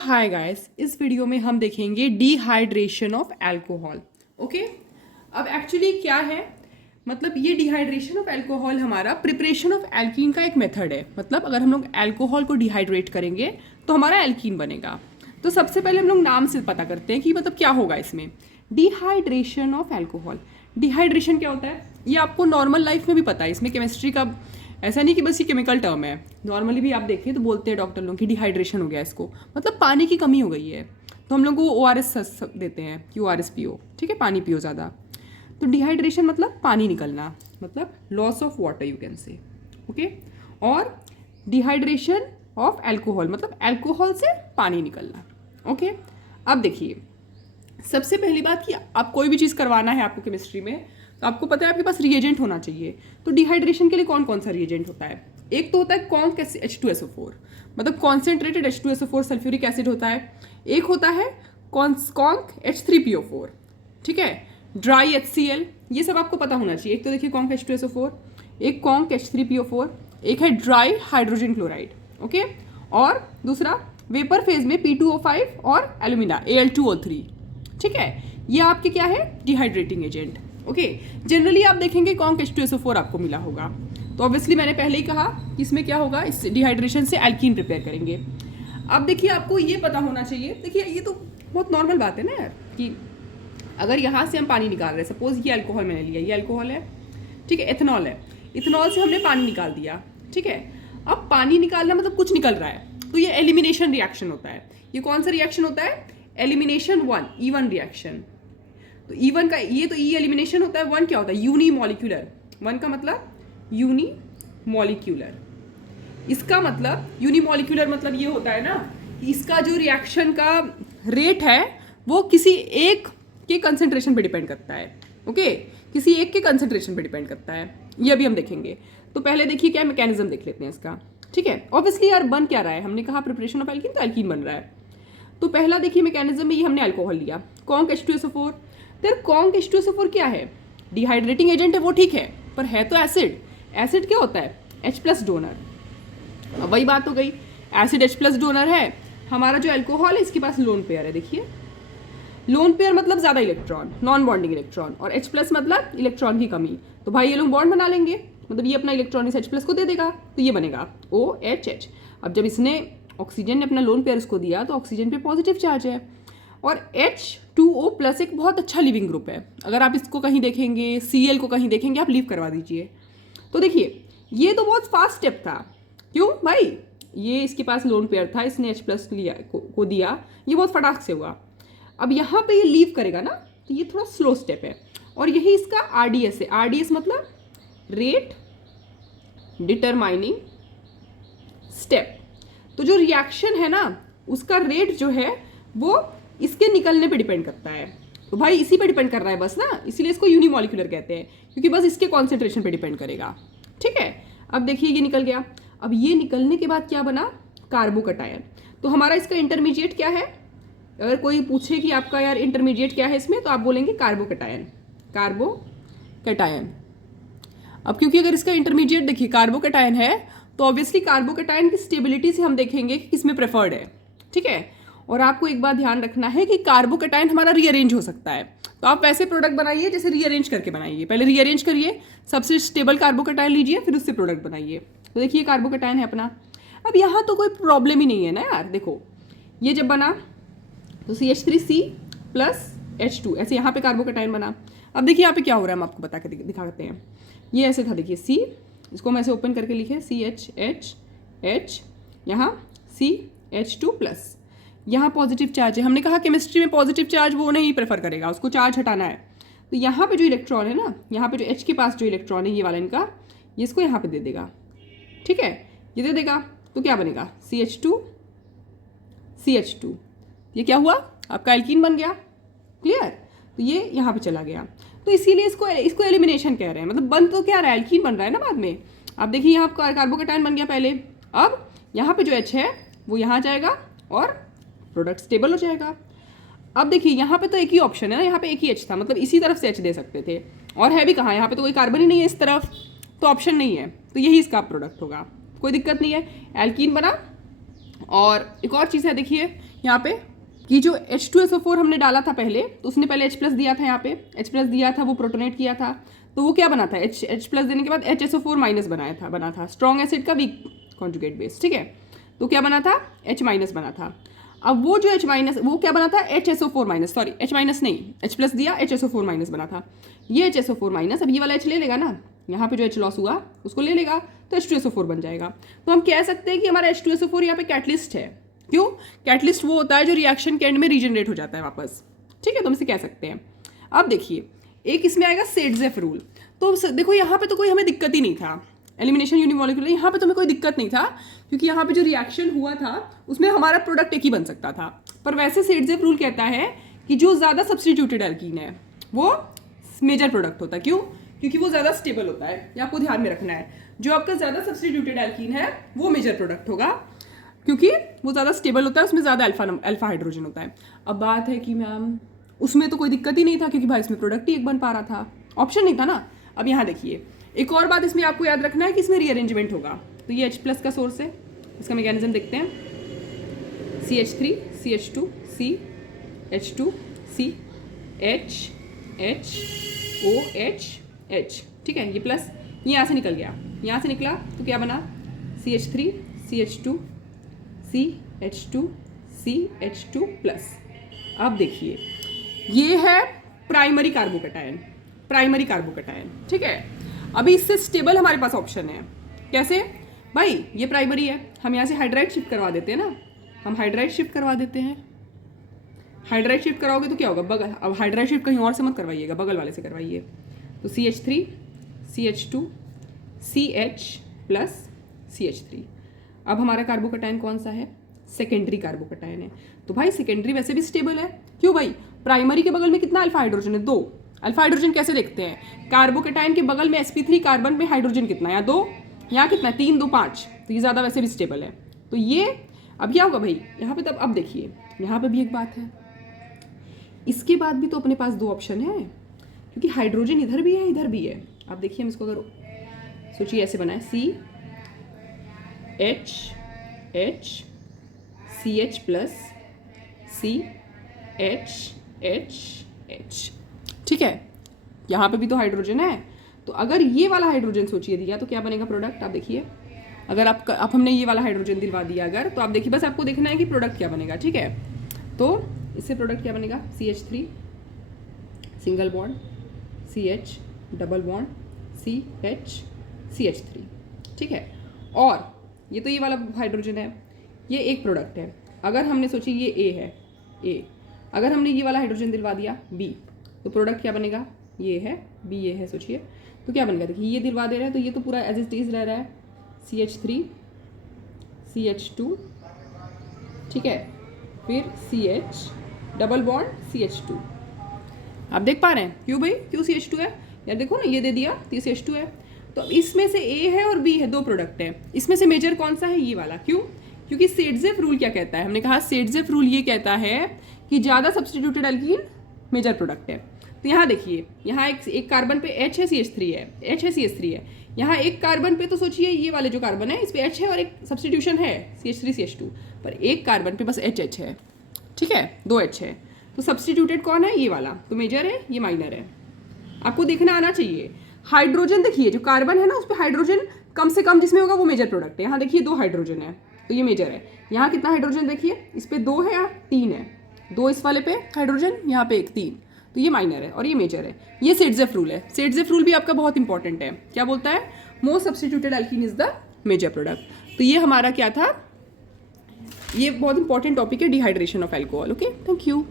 Hi guys, इस video में हम देखेंगे डिहाइड्रेशन ऑफ अल्कोहल। ओके, अब एक्चुअली क्या है, मतलब ये डिहाइड्रेशन ऑफ अल्कोहल हमारा प्रिपरेशन ऑफ एल्कीन का एक मेथड है। मतलब अगर हम लोग अल्कोहल को डिहाइड्रेट करेंगे तो हमारा एल्कीन बनेगा। तो सबसे पहले हम लोग नाम से पता करते हैं कि मतलब क्या होगा इसमें। डिहाइड्रेशन ऑफ अल्कोहल, डिहाइड्रेशन क्या होता है ये आपको नॉर्मल लाइफ में भी पता है। इसमें केमिस्ट्री का ऐसा नहीं कि बस ये केमिकल टर्म है, नॉर्मली भी आप देखें तो बोलते हैं डॉक्टर लोग कि डिहाइड्रेशन हो गया इसको, मतलब पानी की कमी हो गई है। तो हम लोग को ORS देते हैं कि ORS पियो, ठीक है, पानी पियो ज़्यादा। तो डिहाइड्रेशन मतलब पानी निकलना, मतलब loss of water you can say. Okay, और डिहाइड्रेशन ऑफ अल्कोहल मतलब अल्कोहल से पानी निकलना। ओके, अब देखिए सबसे पहली बात कि आप कोई भी चीज़ करवाना है आपको केमिस्ट्री में तो आपको पता है आपके पास रिएजेंट होना चाहिए। तो डिहाइड्रेशन के लिए कौन कौन सा रिएजेंट होता है? एक तो होता है कॉन्क H2SO4, मतलब कॉन्सेंट्रेटेड H2SO4 सल्फ्यूरिक एसिड होता है। एक होता है कॉन्क H3PO4, ठीक है, ड्राई HCl, ये सब आपको पता होना चाहिए। एक तो देखिए कॉन्क H2SO4, एक कॉन्क H3PO4, एक है ड्राई हाइड्रोजन क्लोराइड। ओके, और दूसरा वेपर फेज में P2O5 और एल्यूमिना Al2O3, ठीक है, ये आपके क्या है डिहाइड्रेटिंग एजेंट। ओके, जनरली आप देखेंगे कॉन्क H2SO4 आपको मिला होगा। तो ऑब्वियसली मैंने पहले ही कहा कि इसमें क्या होगा, इस डिहाइड्रेशन से एल्कीन प्रिपेयर करेंगे। अब देखिए आपको ये पता होना चाहिए, देखिए ये तो बहुत नॉर्मल बात है ना यार, कि अगर यहाँ से हम पानी निकाल रहे हैं, सपोज ये अल्कोहल मैंने लिया, ये अल्कोहल है, ठीक है, एथनॉल है, इथनॉल से हमने पानी निकाल दिया, ठीक है। अब पानी निकालना मतलब कुछ निकल रहा है, तो ये एलिमिनेशन रिएक्शन होता है। ये कौन सा रिएक्शन होता है? Elimination 1, E1 reaction. तो E1 का ये तो E एलिमिनेशन होता है, 1 क्या होता है? यूनिमॉलिक्यूलर। 1 का मतलब यूनिमॉलिक्यूलर, इसका मतलब यूनिमॉलिक्यूलर मतलब ये होता है ना कि इसका जो रिएक्शन का रेट है वो किसी एक के कंसेंट्रेशन पे डिपेंड करता है। ओके, किसी एक के कंसेंट्रेशन पे डिपेंड करता है, ये अभी हम देखेंगे। तो पहले देखिए क्या मैकेनिज्म देख लेते हैं इसका, ठीक है। ऑब्वियसली यार बन क्या रहा है, हमने कहा प्रिपरेशन ऑफ एल्कीन, तो एल्कीन बन रहा है। तो पहला देखिए मैकेनिज्म में, ये हमने अल्कोहल लिया, कॉन्क H2SO4। फिर कॉन्क H2SO4 क्या है? डिहाइड्रेटिंग एजेंट है, वो ठीक है, पर है तो एसिड। एसिड क्या होता है? H+ donor. अब वही बात हो गई, एसिड H+ डोनर है, हमारा जो अल्कोहल है इसके पास लोन पेयर है। देखिए लोन पेयर मतलब ज्यादा इलेक्ट्रॉन, नॉन बॉन्डिंग इलेक्ट्रॉन, और H+ मतलब इलेक्ट्रॉन की कमी। तो भाई ये लोग बॉन्ड बना लेंगे, मतलब ये अपना इलेक्ट्रॉन इस H+ को दे देगा, तो ये बनेगा OHH। अब जब इसने ऑक्सीजन ने अपना लोन पेयर उसको दिया तो ऑक्सीजन पे पॉजिटिव चार्ज है, और H2O+ एक बहुत अच्छा लिविंग ग्रुप है। अगर आप इसको कहीं देखेंगे, Cl को कहीं देखेंगे, आप लीव करवा दीजिए। तो देखिए ये तो बहुत फास्ट स्टेप था, क्यों भाई? ये इसके पास लोन पेयर था, इसने H+ लिया को दिया, ये बहुत फटाक से हुआ। अब यहाँ पे ये लीव करेगा ना, तो ये थोड़ा स्लो स्टेप है, और यही इसका RDS है। RDS मतलब रेट डिटरमाइनिंग स्टेप। तो जो रिएक्शन है ना उसका रेट जो है वो इसके निकलने पे डिपेंड करता है। तो भाई इसी पे डिपेंड कर रहा है बस ना, इसीलिए इसको यूनिमॉलिक्यूलर कहते हैं, क्योंकि बस इसके कॉन्सेंट्रेशन पे डिपेंड करेगा, ठीक है। अब देखिए ये निकल गया। अब ये निकलने के बाद क्या बना? कार्बोकटायन। तो हमारा इसका इंटरमीडिएट क्या है? अगर कोई पूछे कि आपका यार इंटरमीडिएट क्या है इसमें, तो आप बोलेंगे कार्बोकटायन, कार्बोकटायन। अब क्योंकि अगर इसका इंटरमीडिएट देखिए कार्बोकटायन है, तो ऑब्वियसली कार्बोकटायन की स्टेबिलिटी से हम देखेंगे कि किसमें प्रेफर्ड है, ठीक है। और आपको एक बात ध्यान रखना है कि कार्बोकटायन हमारा रीअरेंज हो सकता है। तो आप वैसे प्रोडक्ट बनाइए जैसे रीअरेंज करके बनाइए, पहले रीअरेंज करिए, सबसे स्टेबल कार्बोकटायन लीजिए, फिर उससे प्रोडक्ट बनाइए। तो देखिए कार्बोकटायन है अपना। अब यहाँ तो कोई प्रॉब्लम ही नहीं है ना यार, देखो ये जब बना तो CH3C+H2, ऐसे यहाँ पे कार्बोकटायन बना। अब देखिए यहाँ पे क्या हो रहा है, हम आपको बता के दिखाते हैं। ये ऐसे था, देखिए C, इसको हम ऐसे ओपन करके लिखे CHH, यहाँ CH2+, यहाँ पॉजिटिव चार्ज है। हमने कहा केमिस्ट्री में पॉजिटिव चार्ज वो नहीं प्रेफर करेगा, उसको चार्ज हटाना है। तो यहाँ पे जो इलेक्ट्रॉन है ना, यहाँ पे जो H के पास जो इलेक्ट्रॉन है ये वाला इनका, ये इसको यहाँ पे दे देगा, ठीक है, ये दे देगा। तो क्या बनेगा? CH2, ये क्या हुआ? आपका एल्कीन बन गया, क्लियर। तो ये यहाँ पे चला गया, तो इसीलिए इसको एलिमिनेशन कह रहे हैं। मतलब बन तो क्या रहा है, एल्कीन बन रहा है ना बाद में। अब देखिए यहाँ कार्बोकटायन बन गया पहले, अब यहाँ पे जो H है वो यहाँ जाएगा और प्रोडक्ट स्टेबल हो जाएगा। अब देखिए यहाँ पे तो एक ही ऑप्शन है ना, यहाँ पे एक ही H था, मतलब इसी तरफ से H दे सकते थे, और है भी कहाँ, यहाँ पे तो कोई कार्बन ही नहीं है इस तरफ, तो ऑप्शन नहीं है, तो यही इसका प्रोडक्ट होगा, कोई दिक्कत नहीं है, एल्कीन बना। और एक और चीज़ है, देखिए यहाँ पे कि जो H2SO4 हमने डाला था पहले, तो उसने पहले H+ दिया था, यहाँ पे H+ दिया था, वो प्रोटोनेट किया था, तो वो क्या बना था, H+ देने के बाद HSO4- बना था स्ट्रॉन्ग एसिड का वीक कॉन्जुगेट बेस, ठीक है। तो क्या बना था, H- बना था। अब वो जो H- वो क्या बना था, HSO4-, सॉरी H- नहीं, H+ दिया, HSO4- बना था। ये HSO4-, अब ये वाला H ले लेगा ना, यहाँ पे जो H लॉस हुआ उसको ले लेगा, तो H2SO4 बन जाएगा। तो हम कह सकते हैं कि हमारा H2SO4 यहाँ पे कैटलिस्ट है। क्यों, कैटलिस्ट वो होता है जो रिएक्शन के एंड में रीजनरेट हो जाता है वापस, ठीक है, तो हम इसे कह सकते हैं। अब देखिए, एक इसमें आएगा सेडजेफ रूल। तो देखो यहाँ पे तो कोई हमें दिक्कत ही नहीं था, एलिमिनेशन यूनिमोलिकुलर, यहाँ पे तो हमें कोई दिक्कत नहीं था, क्योंकि यहाँ पे जो रिएक्शन हुआ था उसमें हमारा प्रोडक्ट एक ही बन सकता था। पर वैसे सेडजेफ रूल कहता है कि जो ज़्यादा सब्सटीट्यूटेड एल्कीन है वो मेजर प्रोडक्ट होता है। क्यों, क्योंकि वो ज़्यादा स्टेबल होता है, ये आपको ध्यान में रखना है। जो आपका ज़्यादा सब्सटीट्यूटेड एल्कीन है वो मेजर प्रोडक्ट होगा, क्योंकि वो ज़्यादा स्टेबल होता है, उसमें ज़्यादा अल्फा हाइड्रोजन होता है। अब बात है कि मैम उसमें तो कोई दिक्कत ही नहीं था, क्योंकि भाई इसमें प्रोडक्ट ही एक बन पा रहा था, ऑप्शन नहीं था ना। अब यहाँ देखिए, एक और बात इसमें आपको याद रखना है कि इसमें रीअरेंजमेंट होगा। तो ये H+ का सोर्स है, इसका मैकेनिज्म देखते हैं। CH3 CH2 C H2 C H H O H H, ठीक है, ये प्लस ये यहाँ से निकल गया, यहाँ से निकला तो क्या बना, CH3 CH2 C H2 C H2 plus. अब देखिए, ये है प्राइमरी कार्बोकैटायन, ठीक है। अभी इससे स्टेबल हमारे पास ऑप्शन है, कैसे भाई, ये प्राइमरी है, हम यहाँ से हाइड्राइड शिफ्ट करवा देते हैं ना, हम हाइड्राइड शिफ्ट करवा देते हैं। हाइड्राइड शिफ्ट कराओगे तो क्या होगा, बगल, अब हाइड्राइड शिफ्ट कहीं और से मत करवाइएगा, बगल वाले से करवाइए। तो CH3 CH2 CH plus CH3। अब हमारा कार्बोकैटायन कौन सा है, सेकेंडरी कार्बोकैटायन है। तो भाई सेकेंडरी वैसे भी स्टेबल है, क्यों भाई, प्राइमरी के बगल में कितना अल्फा हाइड्रोजन है, 2। अल्फा हाइड्रोजन कैसे देखते हैं, कार्बोकैटायन के बगल में sp3 कार्बन में हाइड्रोजन कितना है, 2, यहाँ कितना, 3 2 5, तो ये ज़्यादा वैसे भी स्टेबल है। तो ये अब क्या होगा भाई यहाँ पे, तब अब देखिए यहाँ पे भी एक बात है, इसके बाद भी तो अपने पास 2 ऑप्शन है, क्योंकि हाइड्रोजन इधर भी है इधर भी है। अब देखिए हम इसको अगर सोचिए ऐसे बनाए, CH CH प्लस CH, ठीक है, यहाँ पे भी तो हाइड्रोजन है। तो अगर ये वाला हाइड्रोजन सोचिए दिया तो क्या बनेगा प्रोडक्ट, आप देखिए, अगर आप हमने ये वाला हाइड्रोजन दिलवा दिया अगर, तो आप देखिए, बस आपको देखना है कि प्रोडक्ट क्या बनेगा, ठीक है। तो इससे प्रोडक्ट क्या बनेगा, CH3 single bond CH double bond CH3, ठीक है। और ये तो ये वाला हाइड्रोजन है, ये एक प्रोडक्ट है। अगर हमने सोची ये A है, A, अगर हमने ये वाला हाइड्रोजन दिलवा दिया B, तो प्रोडक्ट क्या बनेगा, ये है B, ये है, सोचिए तो क्या बनेगा, देखिए ये दिलवा दे रहा है तो ये तो पूरा एज इट इज रह रहा है, CH3 CH2, ठीक है, फिर CH डबल बॉन्ड CH2। आप देख पा रहे हैं क्यों भाई, क्यों CH2 है, यार देखो ना, ये दे दिया तो ये CH2 है। तो इसमें से A है और B है, 2 प्रोडक्ट है, इसमें से मेजर कौन सा है, ये वाला। क्यों, क्योंकि सेडजेफ रूल क्या कहता है, हमने कहा सेडजेफ रूल ये कहता है कि ज़्यादा सब्सटीट्यूटेड एल्कीन मेजर प्रोडक्ट है। तो यहाँ देखिए, यहाँ एक कार्बन पे H है, CH3 है, H है, CH3 है, यहाँ एक कार्बन पे तो सोचिए ये वाले जो कार्बन है इस पे H है और एक सब्सटीट्यूशन है CH3 CH2, पर एक कार्बन पे बस H है, ठीक है, 2 H है। तो सब्सटीट्यूटेड कौन है, ये वाला, तो मेजर है, ये माइनर है। आपको देखना आना चाहिए। हाइड्रोजन देखिए, जो कार्बन है ना उस पर हाइड्रोजन कम से कम जिसमें होगा वो मेजर प्रोडक्ट है। यहाँ देखिए 2 हाइड्रोजन है तो ये मेजर है। यहाँ कितना हाइड्रोजन देखिए, इस पे 2 है या 3 है, 2 इस वाले पे हाइड्रोजन, यहाँ पे 1 3, तो ये माइनर है और ये मेजर है। ये सेडजेफ रूल है। सेडजेफ रूल भी आपका बहुत इंपॉर्टेंट है, क्या बोलता है, most substituted alkene is the major product. तो ये हमारा क्या था, ये बहुत इंपॉर्टेंट टॉपिक है, dehydration of alcohol. Okay, thank you.